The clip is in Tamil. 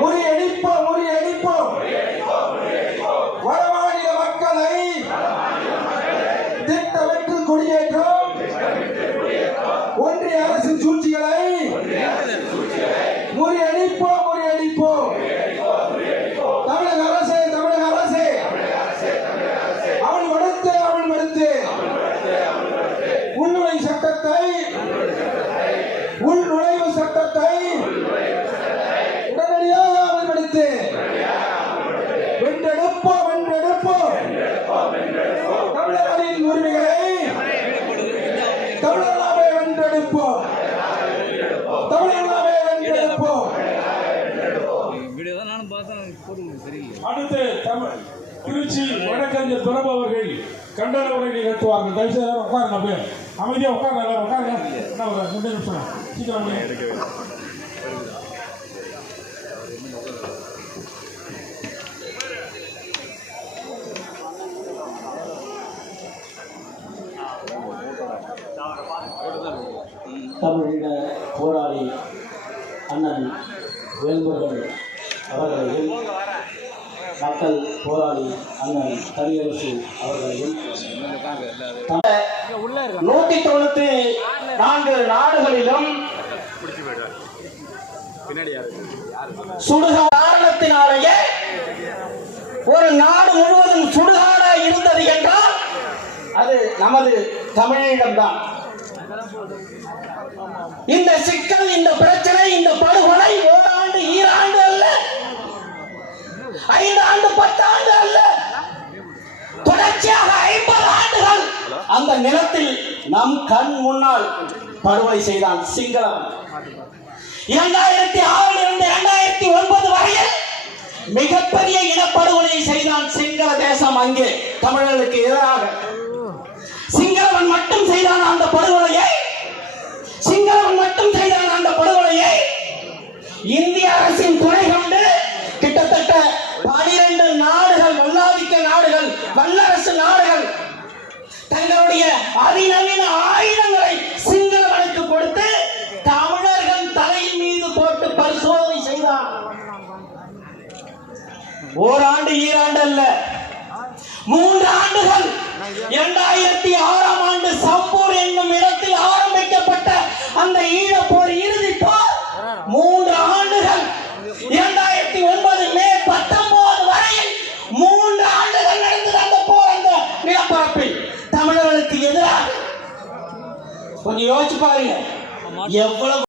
முறியடிப்போம் முறியடிப்போம் முறியடிப்போம். வடமாநில மக்களை திட்டமிட்டு குடியேற்றும் ஒன்றிய அரசின் சூழ்ச்சிகளை முறியடிப்போம் முறியடிப்போம். தமிழக அரசு அமல்படுத்து உள்நுழைவு சட்டத்தை உடனடியாக அமல்படுத்து. வென்றெடுப்போம் வென்றெடுப்போம். தமிழர்களின் உரிமைகளை தமிழர்களாவே வென்றெடுப்போம். தமிழர்களாவே வென்றெடுப்போம். அடுத்து திருச்சி வழக்கறிஞர் துரபு அவர்கள் கண்டன உரை நிகழ்த்துவார்கள். தயவுசெய்து உட்காருங்க, அமைதியா உட்காருங்க, எல்லாரும் உட்காருங்க. என்ன ஒரு 2 நிமிஷம் சீக்கிரம். தமிழீழ போராளி அண்ணன் வேல்முருகன் அவர்களையும் மக்கள் போராளி அண்ணன் தனியரசு அவர்களையும் 194 நாடுகளிலும் காரணத்தினாலேயே ஒரு நாடு முழுவதும் சுடுகாடா இருந்தது என்றால் அது நமது தமிழீழம்தான். இந்த சிக்கல், இந்த பிரச்சனை, இந்த படுகொலை ஓராண்டு ஈராண்டு அல்ல, 5 ஆண்டு 10 ஆண்டு அல்ல, தொடர்ச்சியாக 50 ஆண்டுகள் அந்த நிலத்தில் நம் கண் முன்னால் படுகொலை செய்தான் சிங்களம். 2006 இருந்து 2009 வரையில் மிகப்பெரிய இனப்படுகொலையை செய்தான் சிங்கள தேசம். அங்கே தமிழர்களுக்கு எதிராக சிங்களவன் மட்டும் செய்தான் அந்த படுகொலையை. இந்திய அரசின் துணை கொண்டு கிட்டத்தட்ட 12 நாடுகள், வல்லாதிக்க நாடுகள், வல்லரசு நாடுகள் தங்களுடைய அதிநவீன ஆயுதங்களை சிங்களவனுக்கு கொடுத்து தமிழர்கள் தலையின் மீது போட்டு பரிசோதனை செய்தார். ஓராண்டு ஈராண்டு அல்ல, 3 ஆண்டுகள். 2006ஆம் ஆண்டு சம்பூர் என்னும் இடத்தில் ஆரம்பிக்கப்பட்ட அந்த ஈழப்போர் இறுதி போர் 3 ஆண்டுகள். 2009 மே 19 வரையில் 3 ஆண்டுகள் நடந்தது அந்த போர். அந்த நிலப்பரப்பில் தமிழர்களுக்கு எதிராக கொஞ்சம் யோசிச்சு பாருங்க எவ்வளவு